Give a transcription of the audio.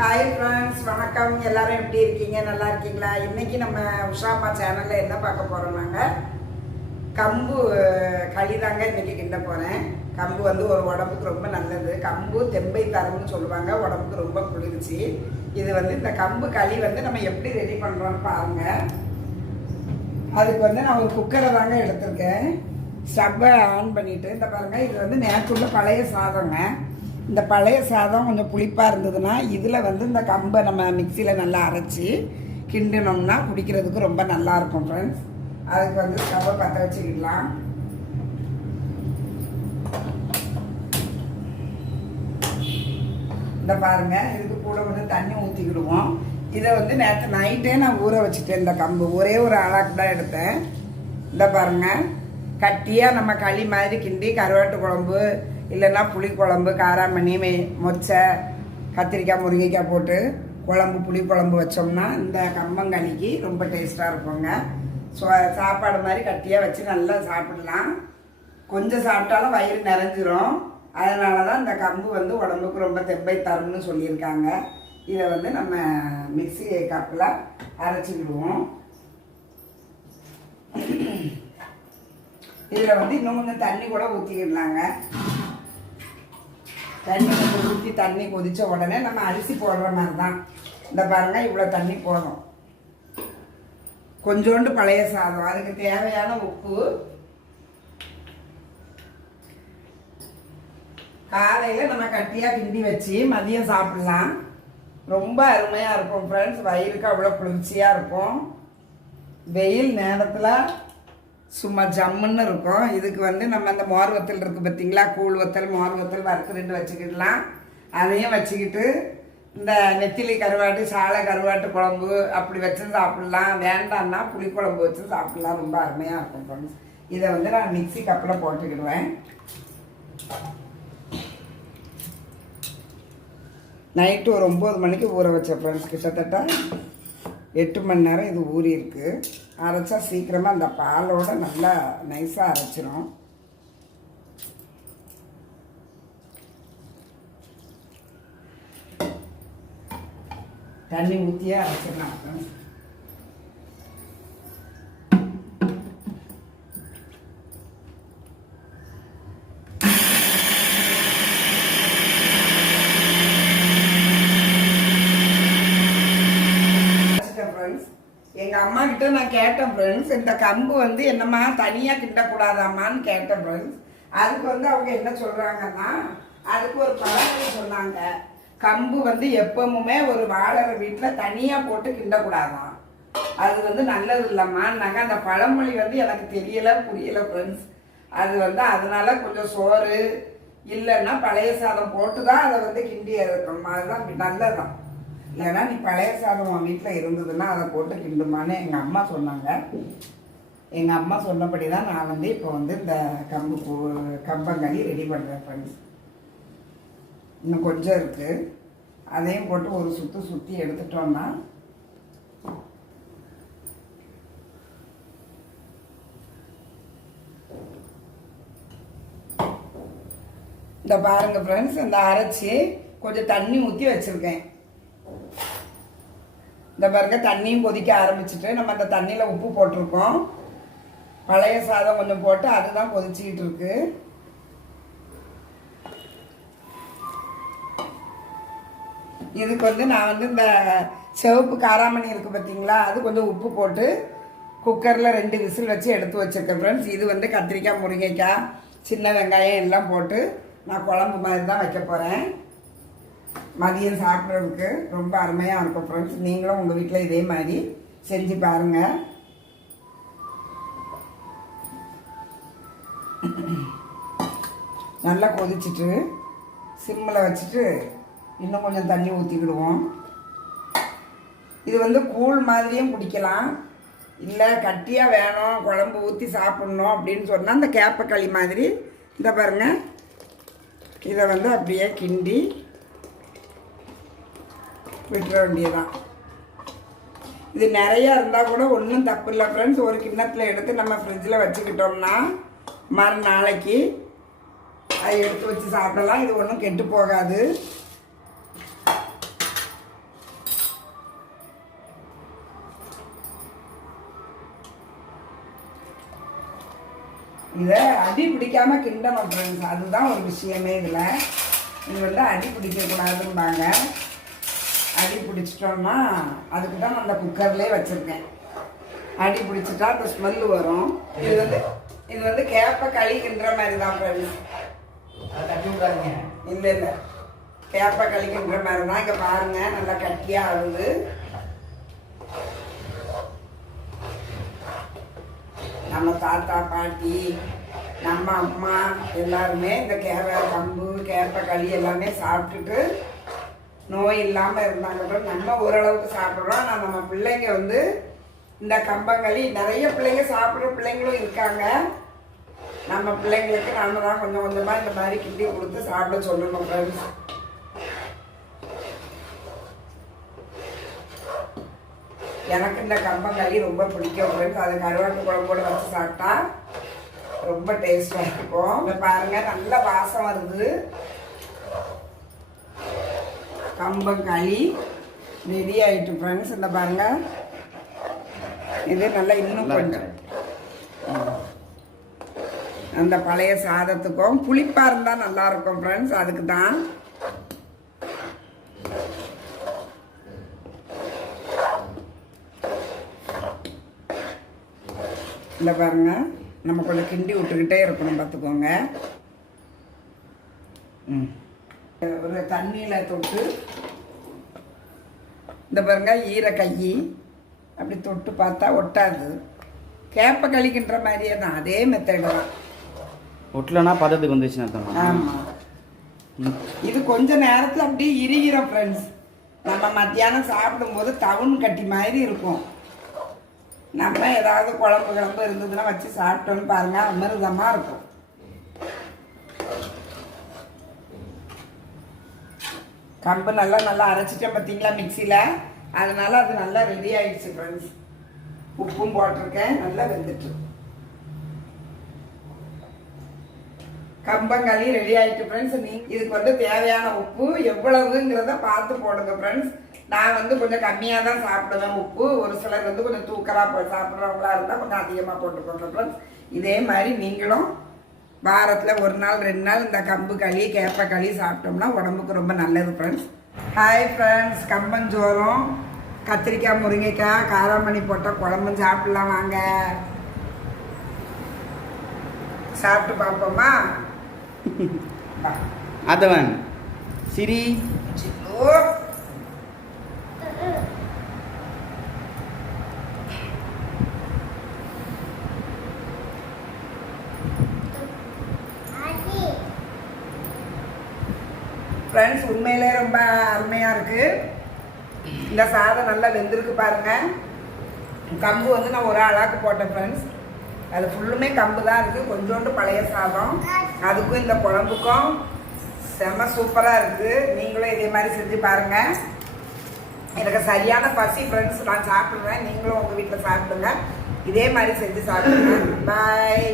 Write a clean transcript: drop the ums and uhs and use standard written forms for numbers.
Hi friends, வணக்கம். எல்லாரும் எப்படி இருக்கீங்க? நல்லா இருக்கீங்களா? இன்னைக்கு நம்ம உஷாமா சேனலில் என்ன பார்க்க போகிறோம்னாங்க, கம்பு களி தாங்க இன்னைக்கு கிண்ட போகிறேன். கம்பு வந்து ஒரு உடம்புக்கு ரொம்ப நல்லது. கம்பு தெம்பை தரம்னு சொல்லுவாங்க, உடம்புக்கு ரொம்ப குளிர்ச்சி. இது வந்து இந்த கம்பு களி வந்து நம்ம எப்படி ரெடி பண்ணுறோன்னு பாருங்கள். அதுக்கு வந்து நான் ஒரு குக்கரை தாங்க எடுத்திருக்கேன். ஸ்டவ்வை ஆன் பண்ணிவிட்டு இந்த பாருங்கள், இது வந்து நேற்றுள்ள பழைய சாதங்க. இந்த பழைய சாதம் கொஞ்சம் புளிப்பாக இருந்ததுன்னா இதில் வந்து இந்த கம்பை நம்ம மிக்சியில் நல்லா அரைச்சி கிண்டினோம்னா குடிக்கிறதுக்கு ரொம்ப நல்லாயிருக்கும் ஃப்ரெண்ட்ஸ். அதுக்கு வந்து ஸ்டவ்வை பற்ற வச்சுக்கிடலாம். இந்த பாருங்கள், இதுக்கு கூட வந்து தண்ணி ஊற்றிக்கிடுவோம். இதை வந்து நேற்று நைட்டே நான் ஊற வச்சுட்டேன். இந்த கம்பு ஒரே ஒரு ஆளாக்கு தான் எடுத்தேன். இந்த பாருங்கள், கட்டியாக நம்ம களி மாதிரி கிண்டி கருவாட்டு குழம்பு இல்லைன்னா புளிக்குழம்பு, காராமணி, மொச்சை, கத்திரிக்காய், முருங்கைக்காய் போட்டு குழம்பு, புளிக்குழம்பு வச்சோம்னா இந்த கம்பங்களிக்கு ரொம்ப டேஸ்ட்டாக இருக்குங்க. சாப்பாடு மாதிரி கட்டியாக வச்சு நல்லா சாப்பிடலாம். கொஞ்சம் சாப்பிட்டாலும் வயிறு நிறைஞ்சிரும். அதனால தான் இந்த கம்பு வந்து உடம்புக்கு ரொம்ப தெம்பை தரும்னு சொல்லியிருக்காங்க. இதை வந்து நம்ம மிக்சி கப்பில் அரைச்சிக்கிடுவோம். இதில் வந்து இன்னும் கொஞ்சம் தண்ணி கூட ஊற்றிக்கிடலாங்க. தண்ணி கொஞ்சம் ஊற்றி தண்ணி கொதித்த உடனே நம்ம அரிசி போடுற மாதிரி தான். இந்த பாருங்கள், இவ்வளோ தண்ணி போதும். கொஞ்சோண்டு பழைய சாதம், அதுக்கு தேவையான உப்பு. காலையில் நம்ம கட்டியாக கிண்டி வச்சு மதியம் சாப்பிட்லாம். ரொம்ப அருமையாக இருக்கும் ஃப்ரெண்ட்ஸ். வயிறுக்கு அவ்வளோ குளிர்ச்சியாக இருக்கும். வெயில் நேரத்தில் சும்மா ஜம்முன்னு இருக்கும். இதுக்கு வந்து நம்ம அந்த மோர் வத்தல் இருக்குது பார்த்தீங்களா, கூழ் வத்தல், மோர் வத்தல் வறுத்து 2 வச்சுக்கிடலாம். அதையும் வச்சுக்கிட்டு இந்த நெத்திலி கருவாட்டு, சாலை கருவாட்டு குழம்பு அப்படி வச்சு சாப்பிட்லாம். வேண்டாம்னா புளிக்குழம்பு வச்சு சாப்பிட்லாம். ரொம்ப அருமையாக இருக்கும் ஃப்ரெண்ட்ஸ். இதை வந்து நான் மிக்சி கப்பில் போட்டுக்கிடுவேன். நைட்டு ஒரு 9 மணிக்கு ஊற வச்சேன் ஃப்ரெண்ட்ஸ். கிட்டத்தட்ட 8 மணி நேரம் இது ஊறி இருக்கு. அரைச்சா சீக்கிரமாக அந்த பாலோட நல்லா நைஸாக அரைச்சிரும். தண்ணி ஊற்றியே அரைச்சிடலாம். எங்கள் அம்மா கிட்ட நான் கேட்டேன் ஃப்ரெண்ட்ஸ், இந்த கம்பு வந்து என்னம்மா தனியாக கிண்டக்கூடாதாம்மான்னு கேட்டேன் ஃப்ரெண்ட்ஸ். அதுக்கு வந்து அவங்க என்ன சொல்கிறாங்கன்னா, அதுக்கு ஒரு பழமொழி சொன்னாங்க. கம்பு வந்து எப்பவுமே ஒரு வாழற வீட்டில் தனியாக போட்டு கிண்டக்கூடாதான், அது வந்து நல்லது இல்லைம்மான்னாங்க. அந்த பழமொழி வந்து எனக்கு தெரியலை, புரியலை ஃப்ரெண்ட்ஸ். அது வந்து அதனால கொஞ்சம் சோறு இல்லைன்னா பழைய சாதம் போட்டு தான் அதை வந்து கிண்டி இருக்கணும். அதுதான் நல்லதான். இல்லைன்னா நீ பழைய சாதம் உன் வீட்டில் இருந்ததுன்னா அதை போட்டு கிண்டுமான்னு எங்கள் அம்மா சொன்னாங்க. எங்கள் அம்மா சொன்னபடி தான் நான் வந்து இப்போ வந்து இந்த கம்பங்களி ரெடி பண்ணுறேன் ஃப்ரெண்ட்ஸ். இன்னும் கொஞ்சம் இருக்குது, அதையும் போட்டு ஒரு சுற்றி எடுத்துட்டோம்னா இந்த பாருங்கள் ஃப்ரெண்ட்ஸ், இந்த அரைச்சி கொஞ்சம் தண்ணி ஊற்றி வச்சுருக்கேன். இந்த பாருங்க, தண்ணியும் கொதிக்க ஆரம்பிச்சுட்டு நம்ம அந்த தண்ணியில் உப்பு போட்டிருக்கோம். பழைய சாதம் கொஞ்சம் போட்டு அதுதான் கொதிச்சுக்கிட்டு இருக்கு. இதுக்கு வந்து நான் வந்து இந்த சிவப்பு காராமணி இருக்குது பார்த்தீங்களா, அது கொஞ்சம் உப்பு போட்டு குக்கரில் 2 விசில் வச்சு எடுத்து வச்சுருக்கேன் ஃப்ரெண்ட்ஸ். இது வந்து கத்திரிக்காய், முருங்கைக்காய், சின்ன வெங்காயம் எல்லாம் போட்டு நான் குழம்பு மாதிரி தான் வைக்க போகிறேன். மதியம் சாப்பிட்றதுக்கு ரொம்ப அருமையாக இருக்கும் ஃப்ரெண்ட்ஸ். நீங்களும் உங்கள் வீட்டில் இதே மாதிரி செஞ்சு பாருங்கள். நல்லா கொதிச்சுட்டு சிம்மில் வச்சுட்டு இன்னும் கொஞ்சம் தண்ணி ஊற்றிக்கிடுவோம். இது வந்து கூழ் மாதிரியும் குடிக்கலாம், இல்லை கட்டியாக வேணும் குழம்பு ஊற்றி சாப்பிட்ணும் அப்படின்னு சொன்னால் அந்த கேப்பக்களி மாதிரி இந்த பாருங்கள், இதை வந்து அப்படியே கிண்டி விட்டுற வேண்டியதான். இது நிறையா இருந்தால் கூட ஒன்றும் தப்பு இல்லை ஃப்ரெண்ட்ஸ். ஒரு கிண்ணத்தில் எடுத்து நம்ம ஃப்ரிட்ஜில் வச்சுக்கிட்டோம்னா மறுநாளைக்கு அதை எடுத்து வச்சு சாப்பிடலாம். இது ஒன்றும் கெட்டு போகாது. இதை அடி பிடிக்காமல் கிண்டணும் ஃப்ரெண்ட்ஸ், அதுதான் ஒரு விஷயமே இதில். இது வந்து அடி பிடிக்கக்கூடாதும்பாங்க. அடி பிடிச்சிட்டோம்னா அதுக்கு தான் நான் அந்த குக்கர்லேயே வச்சுருக்கேன். அடி பிடிச்சிட்டா அந்த ஸ்மெல்லு வரும். இது வந்து கேப்பை களிக்கின்ற மாதிரி தான் ஃப்ரெண்ட்ஸ். இல்லை இல்லை, கேப்பை களிக்கின்ற மாதிரி தான். இங்கே பாருங்கள், நல்லா கட்டியாக ஆகுது. நம்ம தாத்தா பாட்டி நம்ம அம்மா எல்லாருமே இந்த கம்பு கேப்பை களி எல்லாமே சாப்பிட்டுட்டு நோய் இல்லாமல் இருந்தாங்க. நம்ம ஓரளவுக்கு சாப்பிட்றோம். ஆனால் நம்ம பிள்ளைங்க வந்து இந்த கம்பங்களி நிறைய பிள்ளைங்க சாப்பிட்ற பிள்ளைங்களும் இருக்காங்க. நம்ம பிள்ளைங்களுக்கு நாம தான் கொஞ்சம் கொஞ்சமாக இந்த மாதிரி கிண்டி கொடுத்து சாப்பிட சொல்லணும் ஃப்ரெண்ட்ஸ். எனக்கு இந்த கம்பங்களி ரொம்ப பிடிக்கும் ஃப்ரெண்ட்ஸ். அது கருவாட்டு குழம்போடு வச்சு சாப்பிட்டா ரொம்ப டேஸ்டாக இருக்கும். இப்போ பாருங்கள், நல்ல வாசம் வருது. கம்பங்களி ரெடி ஆகிட்டு ஃப்ரெண்ட்ஸ். இந்த பாருங்கள், இது நல்லா இன்னும் கொஞ்சம் அந்த பழைய சாதத்துக்கும் புளிப்பாக இருந்தால் நல்லாயிருக்கும் ஃப்ரெண்ட்ஸ். அதுக்கு தான் இந்த பாருங்க, நம்ம கொஞ்சம் கிண்டி விட்டுக்கிட்டே இருக்கணும் பார்த்துக்கோங்க. ஒரு தண்ணியில் தொட்டு இந்த பாருங்க, ஈர கையி அப்படி தொட்டு பார்த்தா ஒட்டாது. கேப்பை களிக்கின்ற மாதிரியே தான், அதே மெத்தடு தான். ஒட்டலனா பதத்துக்கு வந்துச்சுன்னா. ஆமாம், இது கொஞ்ச நேரத்தில் அப்படியே இறுகிறோம் ஃப்ரெண்ட்ஸ். நம்ம மத்தியானம் சாப்பிடும்போது டவுன் கட்டி மாதிரி இருக்கும். நம்ம ஏதாவது குழம்பு இருந்ததுன்னா வச்சு சாப்பிட்டோன்னு பாருங்க, அமிர்தமாக இருக்கும். கம்பு நல்லா அரைச்சிட்டேன் பார்த்தீங்களா மிக்சியில். அதனால அது நல்லா ரெடி ஆயிடுச்சு ஃப்ரெண்ட்ஸ். உப்பும் போட்டிருக்கேன், நல்லா வெந்துட்டு. கம்பங்களி ரெடி ஆயிட்டு ஃப்ரெண்ட்ஸ். இதுக்கு வந்து தேவையான உப்பு எவ்வளவுங்கிறத பார்த்து போடுங்க ஃப்ரெண்ட்ஸ். நான் வந்து கொஞ்சம் கம்மியாக தான் சாப்பிடுவேன் உப்பு. ஒரு சிலர் வந்து கொஞ்சம் தூக்கலாக சாப்பிட்றவங்களா இருந்தால் கொஞ்சம் அதிகமாக போட்டுக்கோங்க ஃப்ரெண்ட்ஸ். இதே மாதிரி நீங்களும் வாரத்தில் 1 நாள் 2 நாள் இந்த கம்பு களி கேப்பை களி சாப்பிட்டோம்னா உடம்புக்கு ரொம்ப நல்லது ஃப்ரெண்ட்ஸ். ஹாய் ஃப்ரெண்ட்ஸ், கம்பஞ்சோறும் கத்திரிக்காய் முருங்கைக்காய் காராமணி போட்ட குழம்பும் சாப்பிடலாம் வாங்க. சாப்பிட்டு பார்ப்போமா? அதவன் சிரி ஃப்ரெண்ட்ஸ், உண்மையிலே ரொம்ப அருமையாக இருக்குது. இந்த சாதம் நல்லா வெந்திருக்கு பாருங்க. கம்பு வந்து நான் ஒரு அளவுக்கு போட்டேன் ஃப்ரெண்ட்ஸ். அது ஃபுல்லுமே கம்பு தான் இருக்குது. கொஞ்சோண்டு பழைய சாதம், அதுக்கும் இந்த குழம்புக்கும் செம்ம சூப்பராக இருக்குது. நீங்களும் இதே மாதிரி செஞ்சு பாருங்கள். எனக்கு சரியான பசி ஃப்ரெண்ட்ஸ். நான் சாப்பிட்றேன், நீங்களும் உங்கள் வீட்டில் சாப்பிடுங்க. இதே மாதிரி செஞ்சு சாப்பிடுங்க. பாய்.